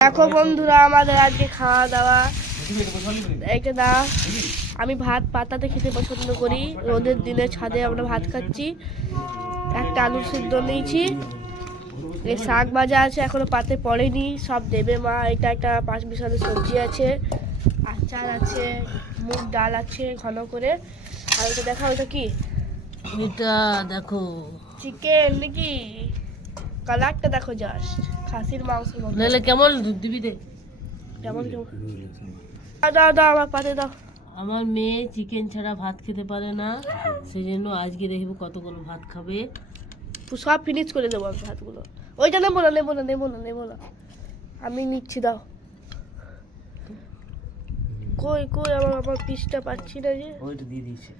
দেখো বন্ধুরা, আমাদের আজকে খাওয়া দাওয়া এইটা না। আমি ভাত পাতাতে খেতে পছন্দ করি। রোদের দিনে ছাদে আমরা ভাত খাচ্ছি। একটা আলু সিদ্ধ নিয়েছি, এই শাক ভাজা আছে, এখনো পাতে পড়েনি, সব দেবে মা। এটা একটা 5 বিশালের সবজি আছে, আচার আছে, মুগ ডাল আছে ঘন করে। আর ওটা দেখা, ওটা কি? এটা দেখো চিকেন নাকি? কালারটা দেখো, জাস্ট খাসির মাংস নাহলে কেমন দিবি দে। কেমন কেমন। দাও দাও আমার পাতে দাও। আমার মেয়ে চিকেন ছাড়া ভাত খেতে পারে না, সেই জন্য আজকে দেখবো কতগুলো ভাত খাবে। সব ফিনিশ করে দেবো আমি ভাতগুলো। ওইটা নেবো না, নেবো না, নেবো না, নেবো না, আমি নিচ্ছি, দাও। কই কই আমার পিসটা পাচ্ছি না যে। ওইটা দিয়ে দিয়েছে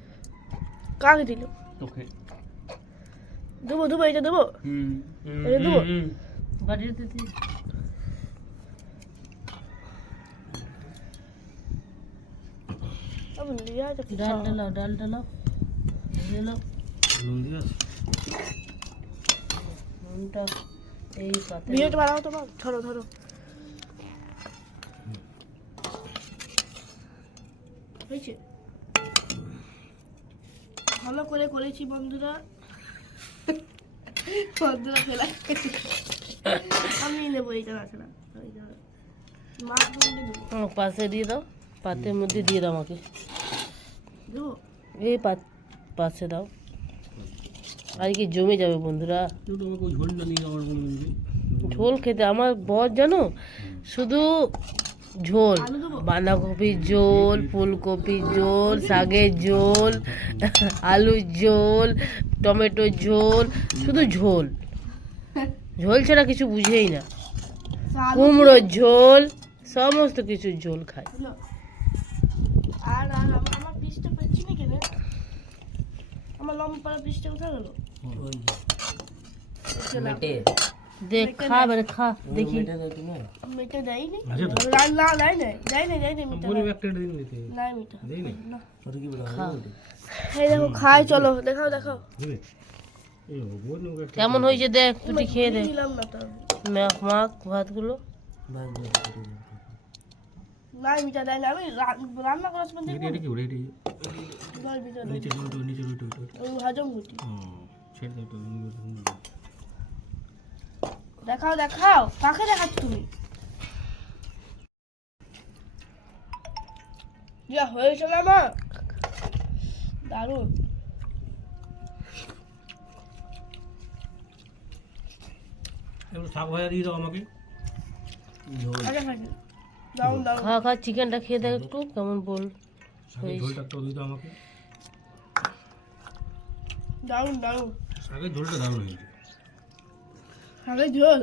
কাকে দিল? তোকে। দেবো দেবো, এটা দেবো, এটা দেবো। বাড়িতে দিয়ে ডাল ডালাও, ডাল ডালাও, ডালাও। নুনটা এই পাতে ভিডিওটা বানাও তো, ধরো ধরো। হয়েছে, ভালো করে করেছি বন্ধুরা। বন্ধুরা ফেলা আমি নেবো, এইটা আছে না, মা তুমি দেবো। পাশে দিয়ে দাও, পাতের মধ্যে দিয়ে দাও আমাকে। দেবো, এই পাশে দাও, আর কি জমে যাবে বন্ধুরা। ঝোল খেতে আমার বর জানো, শুধু ঝোল, আলু দেবো। বাঁধাকপির ঝোল, ফুলকপির ঝোল, শাকের ঝোল, আলুর ঝোল, টমেটোর ঝোল, শুধু ঝোল। ঝোল ছাড়া কিছু বুঝেই না। কুমড়োর ঝোল, সমস্ত কিছু ঝোল খায়। আর আর আমার পিসটা পাচ্ছি না কেন? আমার লম্বা পিসটা কোথায় গেল? দেখ খা বেরে খা দেখি। মিঠা দেয়নি, না দেয়নি, দেয়নি মিঠা নাই, মিঠা না। খা। এই দেখো খাই, চলো দেখাও দেখাও। কেমন হয়েছে দেখ, তুই খেয়ে দেখ। দিলাম না তো, মাখ মাখ ভাতগুলো। নাই মিঠা দেয় না। আমি রান্না করার সময় দেখবো জল ভিতরে ওই হজম গুটি। দেখাও দেখাও, কাকে দেখাচ্ছ তুমি? যা হয়েছে না মা, দারুণ। শাক ভাজা দিয়ে দাও আমাকে। আচ্ছা খাচ্ছি, দারুণ দারুণ খা খা, চিকেনটা খেয়ে দেখ একটু কেমন বল। শাকের ঝোলটা একটু দিয়ে দাও আমাকে। দারুণ দারুণ। শাকের ঝোলটা দারুণ হয়েছে। শাকের ঝোল।